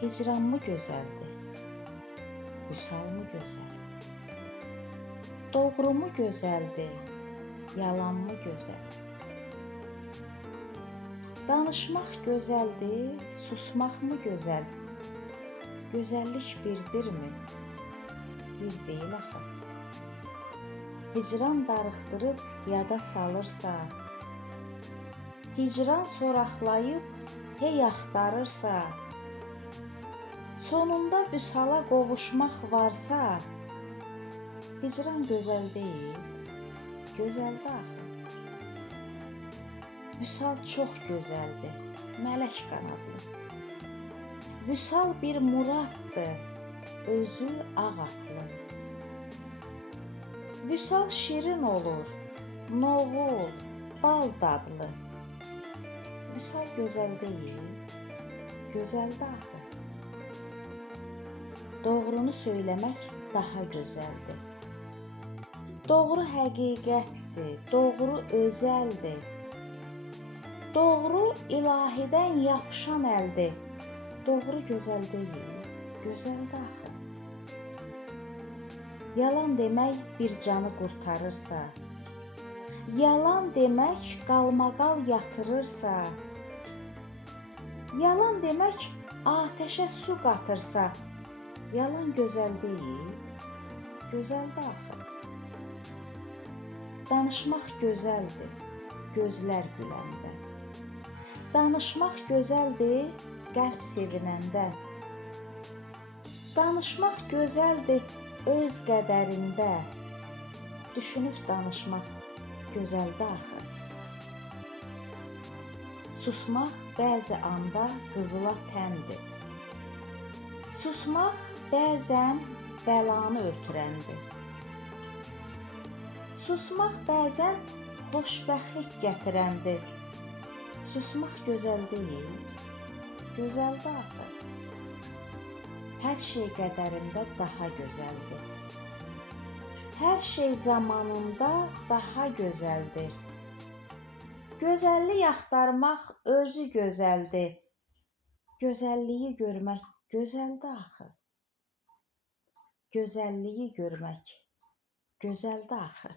Hicran mı gözəldir, vüsal mı gözəl? Doğru mu gözəldir, yalan mı gözəl? Danışmaq gözəldir, susmaq mı gözəl? Gözəllik birdirmi? Bir deyil axı. Hicran darıxdırıb yada salırsa, hicran soraqlayıb hey axtarırsa, sonunda vüsala qovuşmaq varsa, hicran gözəl deyil, gözəldir axı. Vüsal çox gözəldir, mələk qanadlı. Vüsal bir muraddır, özü ağ atlı. Vüsal şirin olur, noğul, bal dadlı. Vüsal gözəl deyil, gözəldir axı. Doğrunu söyləmək daha gözəldir. Doğru həqiqətdir, doğru özəldir. Doğru ilahidən yapışan əldir. Doğru gözəl deyil, gözəldir axı. Yalan demək bir canı qurtarırsa, yalan demək qalmaqal yatırırsa, yalan demək atəşə su qatırsa, yalan gözəl deyil, gözəldir axı. Danışmaq gözəldir, gözlər güləndə. Danışmaq gözəldir, qəlb sevinəndə. Danışmaq gözəldir, öz qədərində. Düşünüb danışmaq gözəldir axı. Susmaq bəzi anda qızıla təndir. Susmaq bəzən bəlanı ötürəndir. Susmaq bəzən xoşbəxtlik gətirəndir. Susmaq gözəl deyil, gözəldir axı. Hər şey qədərində daha gözəldir. Hər şey zamanında daha gözəldir. Gözəllik axtarmaq özü gözəldir. Gözəlliyi görmək gözəldir axı. Gözəlliyi görmək gözəldir axı.